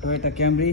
Toyota Camry